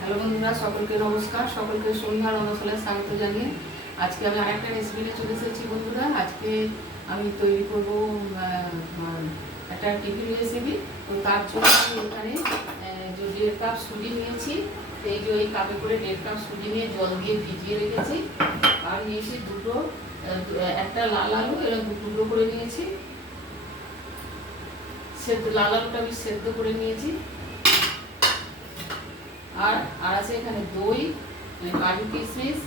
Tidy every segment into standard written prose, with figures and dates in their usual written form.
Hello বন্ধুরা, সকলকে নমস্কার। সকলকে সন্ধ্যা রন্ধশালায় স্বাগত জানিয়ে আজকে আমি আরেকটা রেসিপি নিয়ে চলে এসেছি বন্ধুরা। আজকে আমি তৈরি করব একটা টিফিন রেসিপি। তো তার জন্য আমি এখানে যে 1.5 কাপ সুজি নিয়েছি। এই যে এই কাপে করে 1.5 কাপ সুজি নিয়ে জল দিয়ে ভিজিয়ে রেখেছি। আর নিয়েছি একটা লাল আলু, এরা 2 টুকরো করে নিয়েছি। লাল আলুটা আমি সেদ্ধ করে নিয়েছি। আর আছে এখানে দই, কাজু কিশমিশ,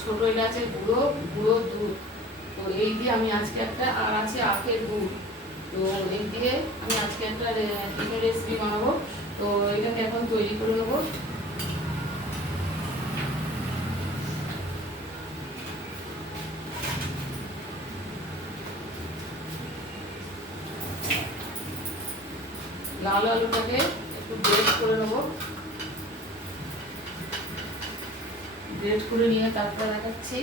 ছোটো এলাচের গুঁড়ো, দুধ। তো এই দিয়ে আমি আজকে আর আছে আখের গুড়। তো এই দিয়ে আমি আজকে একটা টিফিন রেসিপি বানাবো। তো এটাকে এখন তৈরি করে নেবো। লাল আলুটাকে একটু গ্রেট করে নেবো। গ্রেট করে নিয়ে তারপর দেখাচ্ছি।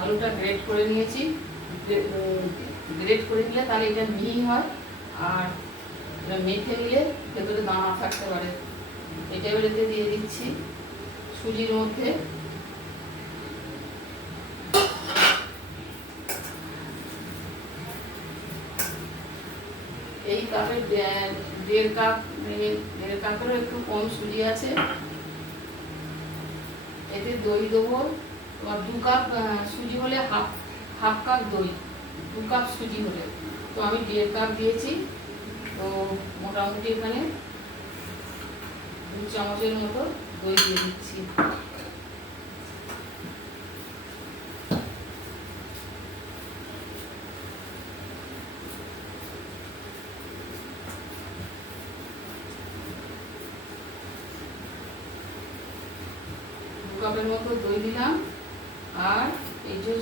আলুটা গ্রেট করে নিয়েছি। গ্রেট করে নিলে তাহলে এটা মিহি হয়, আর এটা মেখে নিলে ভেতরে দানা থাকতে পারে। এটা এবারে দিয়ে দিচ্ছি সুজির মধ্যে। এই কাপে 1.5 কাপ, 1.5 কাপেরও একটু কম সুজি আছে। এতে দই দেবো। তোমার 2 কাপ সুজি হলে হাফ কাপ দই, 2 কাপ সুজি হলে। তো আমি 1.5 কাপ দিয়েছি। তো মোটামুটি এখানে 2 চামচের মতো দই দিয়ে দিচ্ছি। কাপের মতো দই দিলাম। আর এই যে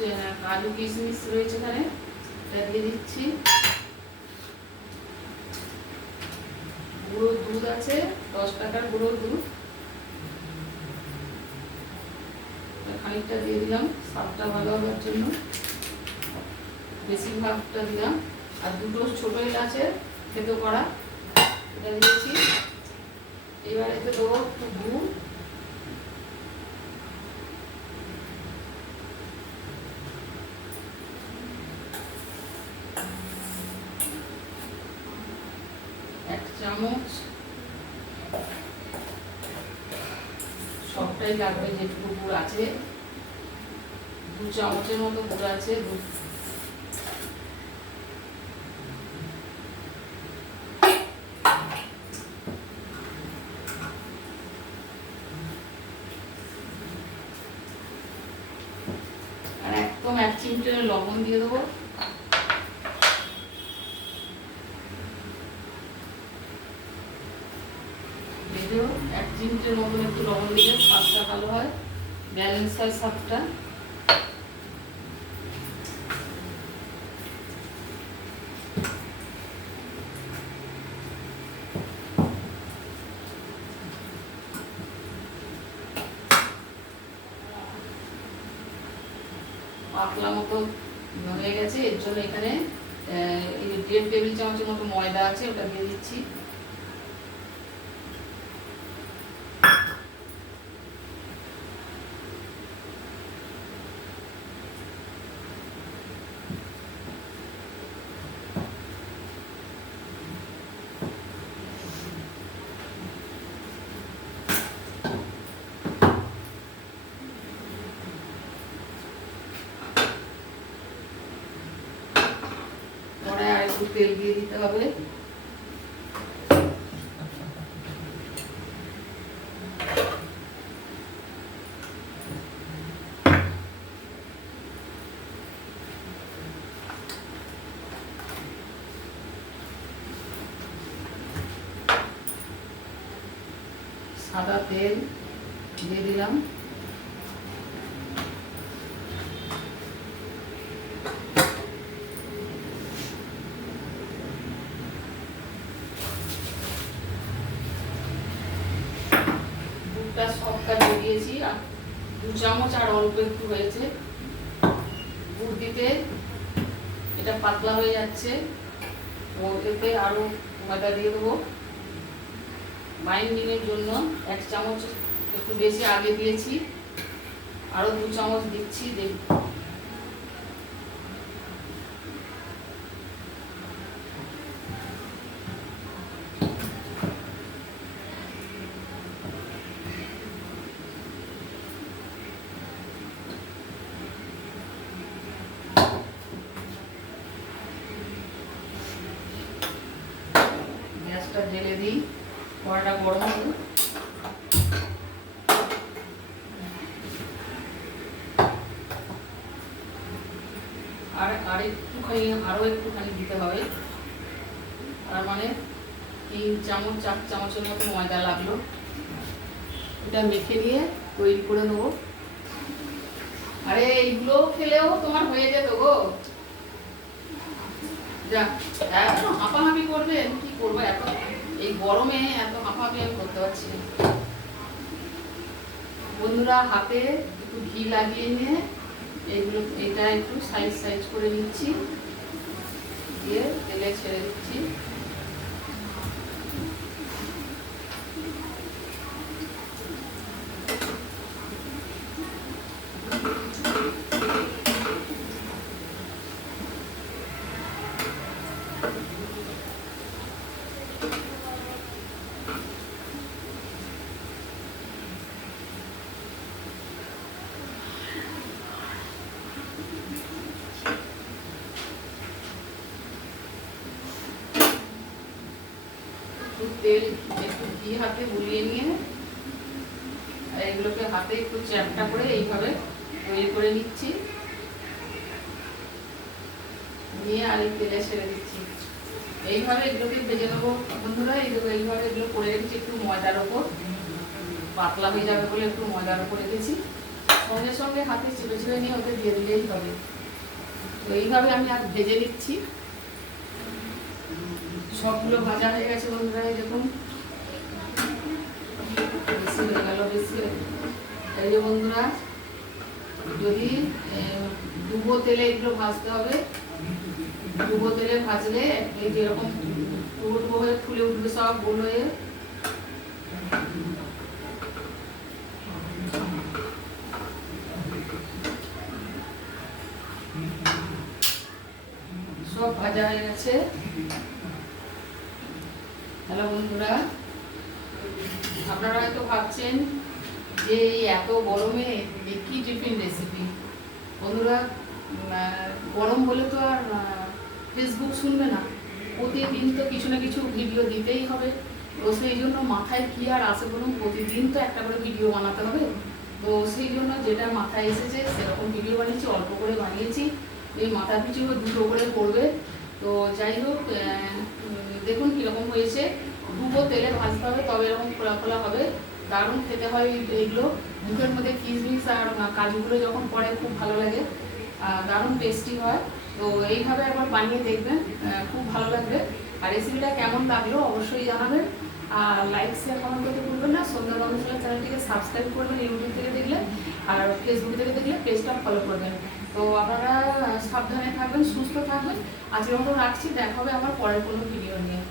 কাজু কিশমিশ রয়েছে এখানে, এটা দিয়ে দিচ্ছি। গুঁড়ো দুধ আছে, 10 টাকার গুঁড়ো দুধ, খানিকটা দিয়ে দিলাম স্বাদটা ভালো হওয়ার জন্য। বেশিরভাগটা দিলাম। আর 2টো ছোটো এলাচের থেতো করা, এটা দিয়েছি। এবার এতে দেবো একটু গুড়। চামচ, সবটাই লাগবে যেটুকু গুড় আছে। 2 চামচের মতো গুড় আছে। আর একদম 1 চিমটে লবণ দিয়ে দেবো। এতেও 1 চিমটের মতন একটু লবণ দিলে স্বাদটা ভালো হয়, ব্যালেন্স হয় স্বাদটা। পাতলা মতো হয়ে গেছে। এর জন্য এখানে 1.5 টেবিল চামচের মতো ময়দা আছে, ওটা দিয়ে দিচ্ছি। কড়াই আর একটু তেল দিয়ে দিতে হবে। সাদা তেল দিয়ে দিলাম। দুধটা সবটা দিয়ে দিয়েছি। আর 2 চামচ আর অল্প একটু হয়েছে। গুড় দিতে এটা পাতলা হয়ে যাচ্ছে। ও এতে আরও ময়দা দিয়ে দেবো বাইন্ডিংয়ের জন্য। 1 চামচ একটু বেশি আগে দিয়েছি, আরও 2 চামচ দিচ্ছি। গ্যাসটা ঢেলে দিই, কড়াটা গরম হবে। আরও একটুখানি দিতে হবে, তার মানে 3 চামচ 4 চামচের মতো ময়দা লাগলো। এটা মেখে নিয়ে তৈরি করে নেবো। আরে এইগুলো খেলেও তোমার হয়ে যেত গো। যা এত হাঁপাহাঁপি করবে, কি করবো, এত এই গরমে এত হাঁপাহাঁপি আমি করতে পারছি না। বন্ধুরা, হাতে একটু ঘি লাগিয়ে নিয়ে এইগুলো এটা একটু সাইজ সাইজ করে নিচ্ছি, দিয়ে তেলে ছেড়ে দিচ্ছি। তেল একটু ঘি হাতে বুলিয়ে নিয়ে এগুলোকে হাতে একটু চ্যাপটা করে এইভাবে তৈরি করে নিচ্ছি, নিয়ে আর এই তেলে ছেড়ে দিচ্ছি। এইভাবে এগুলোকে ভেজে নেবো বন্ধুরা। এইভাবে এগুলো করে রেখেছি একটু ময়দার ওপর, পাতলা হয়ে যাবে বলে একটু ময়দার ওপর রেখেছি। সঙ্গে সঙ্গে হাতে চেপে চেপে নিয়ে ওদের দিয়ে দিলেই হবে। তো এইভাবে আমি আর ভেজে নিচ্ছি। সবগুলো ভাজা হয়ে গেছে বন্ধুরা, এই দেখুন বেশি হয়ে গেল, বেশি। এই যে বন্ধুরা, যদি ডুবো তেলে এগুলো ভাজতে হবে। ডুবো তেলে ভাজলে এই যে এরকম ডুবো ডুবো হয়ে ফুলে উঠবে, সব গোল হয়ে। সব ভাজা হয়ে গেছে। হ্যালো বন্ধুরা, আপনারা হয়তো ভাবছেন যে এই এত গরমে কি টিফিন রেসিপি। বন্ধুরা, গরম বলে তো আর ফেসবুক শুনবে না, প্রতিদিন তো কিছু না কিছু ভিডিও দিতেই হবে। তো সেই জন্য মাথায় কি আর আসে বলুন, প্রতিদিন তো একটা করে ভিডিও বানাতে হবে। তো সেই জন্য যেটা মাথায় এসেছে সেরকম ভিডিও বানিয়েছি, অল্প করে বানিয়েছি। এই মাথার পিছু 2টো করে পড়বে। তো যাই হোক, দেখুন কীরকম হয়েছে। ডুবো তেলে ভাজতে হবে, তবে এরকম খোলা খোলা হবে, দারুণ খেতে হয়। এইগুলো মুখের মধ্যে কিশমিশ আর কাজুগুলো যখন পড়ে খুব ভালো লাগে, দারুণ টেস্টি হয়। তো এইভাবে একবার বানিয়ে দেখবেন, খুব ভালো লাগবে। আর রেসিপিটা কেমন লাগলো অবশ্যই জানাবেন। আর লাইক শেয়ার কমেন্ট করতে ভুলবেন না। সন্ধ্যা রন্ধনশালা চ্যানেলটিকে সাবস্ক্রাইব করবেন ইউটিউব থেকে দেখলে, আর ফেসবুক থেকে দেখলে পেজটা ফলো করবেন। তো আপনারা সাবধানে থাকবেন, সুস্থ থাকবেন। আজকের মতো রাখছি, দেখা হবে আমার পরের কোনো ভিডিও নিয়ে।